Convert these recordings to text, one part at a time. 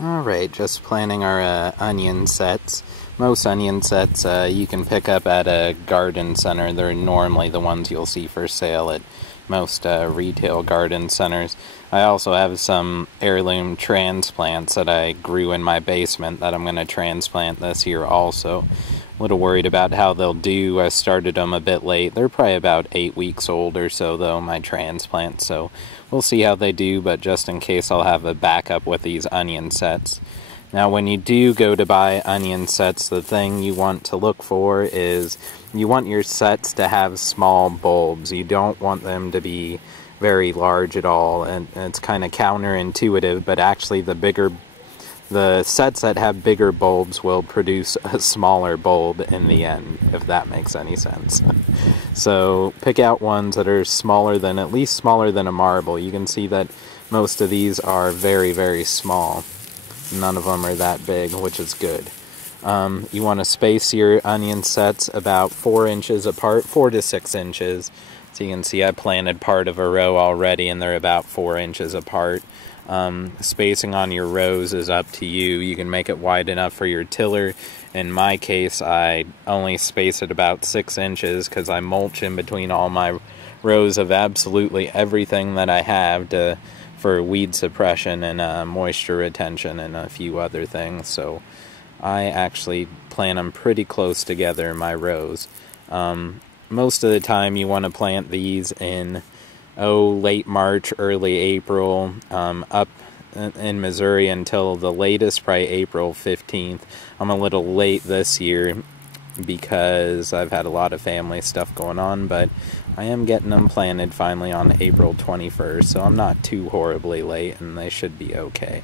Alright, just planning our onion sets. Most onion sets you can pick up at a garden center. They're normally the ones you'll see for sale at most retail garden centers. I also have some heirloom transplants that I grew in my basement that I'm going to transplant this year also. A little worried about how they'll do. I started them a bit late. They're probably about 8 weeks old or so, though, my transplants, so we'll see how they do, but just in case, I'll have a backup with these onion sets. Now, when you do go to buy onion sets, the thing you want to look for is you want your sets to have small bulbs. You don't want them to be very large at all, and it's kind of counterintuitive, but actually the sets that have bigger bulbs will produce a smaller bulb in the end, if that makes any sense. So pick out ones that are at least smaller than a marble. You can see that most of these are very, very small. None of them are that big, which is good. You want to space your onion sets about 4 inches apart, 4 to 6 inches. So you can see I planted part of a row already, and they're about 4 inches apart. Spacing on your rows is up to you. You can make it wide enough for your tiller. In my case, I only space it about 6 inches because I mulch in between all my rows of absolutely everything that I have for weed suppression and moisture retention and a few other things. So I actually plant them pretty close together, my rows. Most of the time you want to plant these in late March, early April, up in Missouri until the latest, probably April 15th. I'm a little late this year because I've had a lot of family stuff going on, but I am getting them planted finally on April 21st, so I'm not too horribly late, and they should be okay.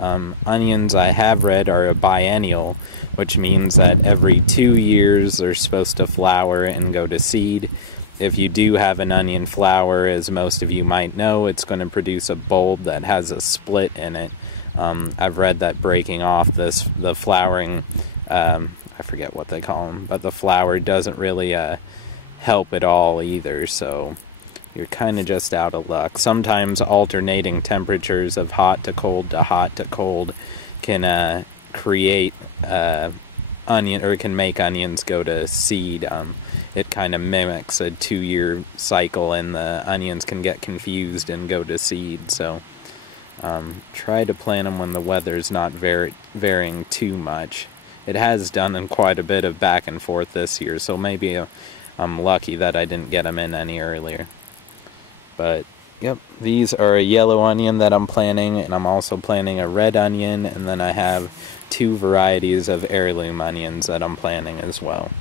Onions, I have read, are a biennial, which means that every 2 years they're supposed to flower and go to seed. If you do have an onion flower, as most of you might know, it's going to produce a bulb that has a split in it. I've read that breaking off the flowering, I forget what they call them, but the flower doesn't really help at all either, so you're kind of just out of luck. Sometimes alternating temperatures of hot to cold can create onion, or can make onions go to seed. It kind of mimics a 2-year cycle, and the onions can get confused and go to seed. So try to plant them when the weather's not varying too much. It has done in quite a bit of back and forth this year, so maybe I'm lucky that I didn't get them in any earlier. But yep, these are a yellow onion that I'm planting, and I'm also planting a red onion, and then I have 2 varieties of heirloom onions that I'm planting as well.